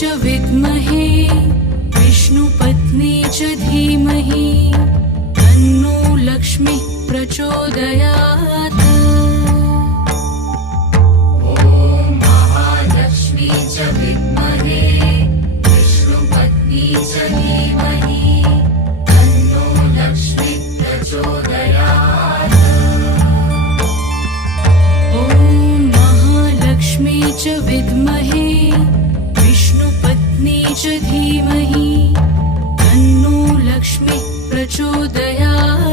च विद्महे विष्णुपत्नी च धीमहि तन्नो लक्ष्मीः प्रचोदयात्। ॐ महालक्ष्मी च विद्महे विष्णुपत्नी च धीमहि तन्नो लक्ष्मीः प्रचोदयात्। ॐ महालक्ष्मी च विद्महे विष्णुपत्नी च धीमहि तन्नो लक्ष्मीः प्रचोदयात्।